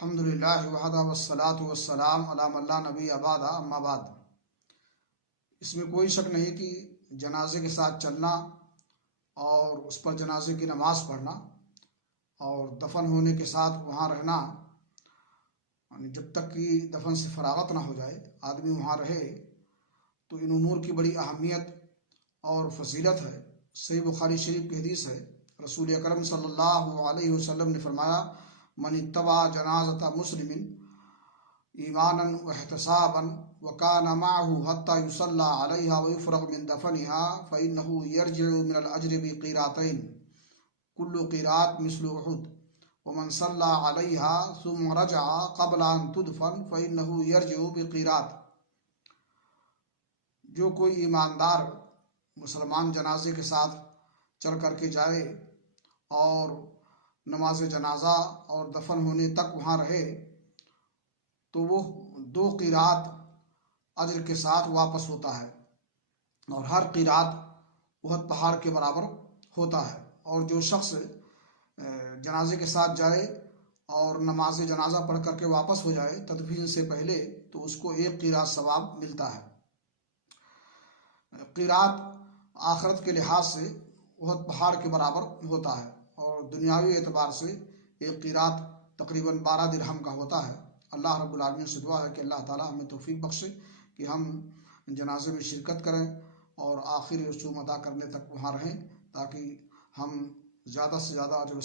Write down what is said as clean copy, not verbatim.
الحمدللہ وحدہ والصلاۃ والسلام علی من لا نبی بعدہ اما بعد۔ اس میں کوئی شک نہیں کہ جنازے کے ساتھ چلنا اور اس پر جنازے کی نماز پڑھنا اور دفن ہونے کے ساتھ وہاں رہنا، یعنی جب تک کہ دفن سے فراغت نہ ہو جائے آدمی وہاں رہے، تو ان امور کی بڑی اہمیت اور فضیلت ہے۔ صحیح بخاری شریف کی حدیث ہے، رسول اکرم صلی اللہ علیہ وسلم نے فرمایا: من اتبع جنازۃ مسلم ایمانا واحتسابا وکان معه حتى يصلى عليها ويفرغ من دفنها فإنه يرجع من الأجر بقيراتين كل قيرات مثل أحد ومن صلى عليها ثم رجع قبل أن تدفن فإنه يرجع بقيرات۔ جو کوئی ایماندار مسلمان جنازے کے ساتھ چل کر کے جائے اور نماز جنازہ اور دفن ہونے تک وہاں رہے، تو وہ 2 قیرات اجر کے ساتھ واپس ہوتا ہے، اور ہر قیرات احد پہاڑ کے برابر ہوتا ہے۔ اور جو شخص جنازے کے ساتھ جائے اور نماز جنازہ پڑھ کر کے واپس ہو جائے تدفین سے پہلے، تو اس کو 1 قیرات ثواب ملتا ہے۔ قیرات آخرت کے لحاظ سے احد پہاڑ کے برابر ہوتا ہے، اور دنیاوی اعتبار سے 1 قیرات تقریباً 12 درہم کا ہوتا ہے۔ اللہ رب العالمین سے دعا ہے کہ اللہ تعالیٰ ہمیں توفیق بخشے کہ ہم جنازے میں شرکت کریں اور آخری رسوم ادا کرنے تک وہاں رہیں، تاکہ ہم زیادہ سے زیادہ اجر